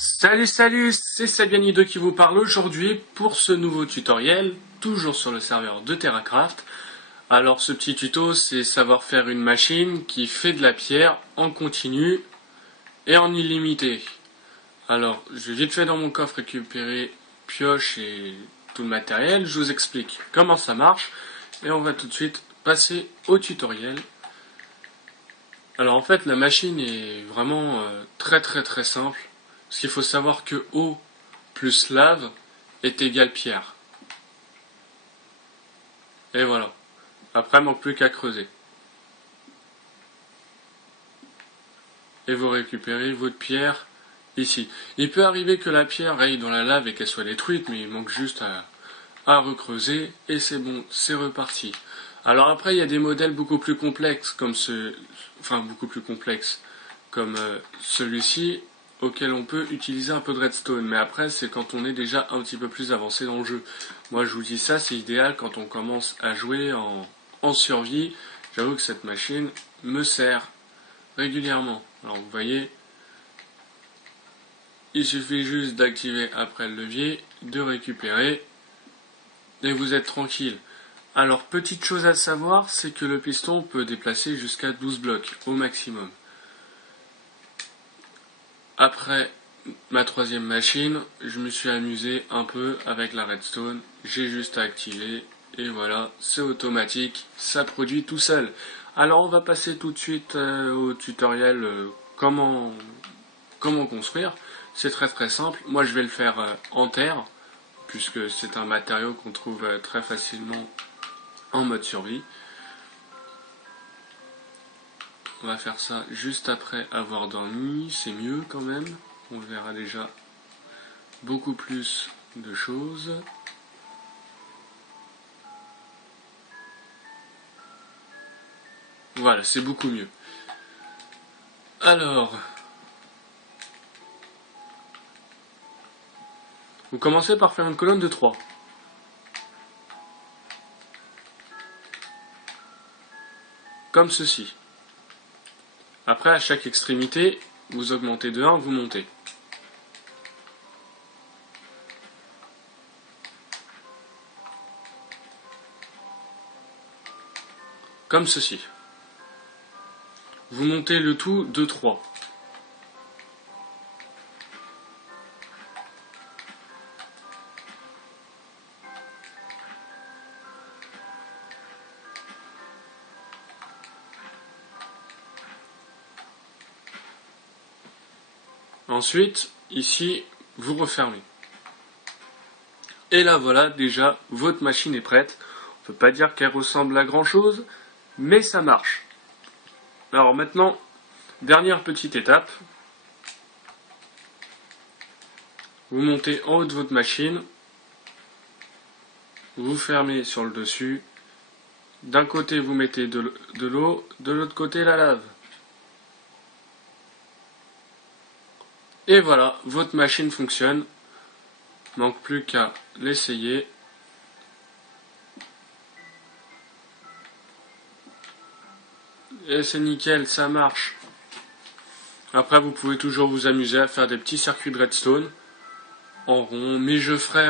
Salut, c'est Sabianido qui vous parle aujourd'hui pour ce nouveau tutoriel, toujours sur le serveur de TerraCraft. Alors ce petit tuto, c'est savoir faire une machine qui fait de la pierre en continu et en illimité. Alors, je vais vite fait dans mon coffre récupérer pioche et tout le matériel, je vous explique comment ça marche et on va tout de suite passer au tutoriel. Alors en fait, la machine est vraiment très simple. Parce qu'il faut savoir que eau plus lave est égal pierre. Et voilà. Après, il manque plus qu'à creuser. Et vous récupérez votre pierre ici. Il peut arriver que la pierre aille dans la lave et qu'elle soit détruite, mais il manque juste à recreuser. Et c'est bon, c'est reparti. Alors après, il y a des modèles beaucoup plus complexes, comme celui-ci, auquel on peut utiliser un peu de redstone, mais après c'est quand on est déjà un petit peu plus avancé dans le jeu. Moi je vous dis ça, c'est idéal quand on commence à jouer en survie. J'avoue que cette machine me sert régulièrement. Alors vous voyez, il suffit juste d'activer après le levier, de récupérer, et vous êtes tranquille. Alors petite chose à savoir, c'est que le piston peut déplacer jusqu'à 12 blocs au maximum. Après ma troisième machine, je me suis amusé un peu avec la redstone. J'ai juste à activer et voilà, c'est automatique, ça produit tout seul. Alors on va passer tout de suite au tutoriel comment construire. C'est très simple. Moi je vais le faire en terre, puisque c'est un matériau qu'on trouve très facilement en mode survie. On va faire ça juste après avoir dormi, c'est mieux quand même. On verra déjà beaucoup plus de choses. Voilà, c'est beaucoup mieux. Alors, vous commencez par faire une colonne de 3. Comme ceci. Après, à chaque extrémité, vous augmentez de 1, vous montez. Comme ceci. Vous montez le tout de 3. Ensuite, ici, vous refermez. Et là, voilà, déjà, votre machine est prête. On ne peut pas dire qu'elle ressemble à grand chose, mais ça marche. Alors maintenant, dernière petite étape. Vous montez en haut de votre machine. Vous fermez sur le dessus. D'un côté, vous mettez de l'eau, de l'autre côté, la lave. Et voilà, votre machine fonctionne. Manque plus qu'à l'essayer. Et c'est nickel, ça marche. Après, vous pouvez toujours vous amuser à faire des petits circuits de redstone en rond, mais je ferai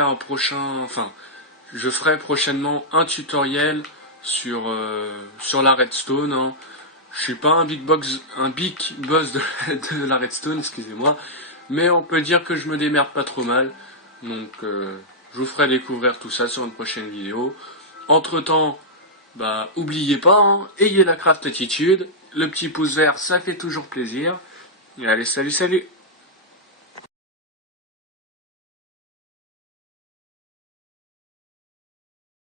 prochainement un tutoriel sur la redstone. Hein. Je suis pas un big boss de la redstone, excusez-moi, mais on peut dire que je me démerde pas trop mal. Donc, je vous ferai découvrir tout ça sur une prochaine vidéo. Entre temps, oubliez pas, hein, ayez la craft attitude. Le petit pouce vert, ça fait toujours plaisir. Et allez, salut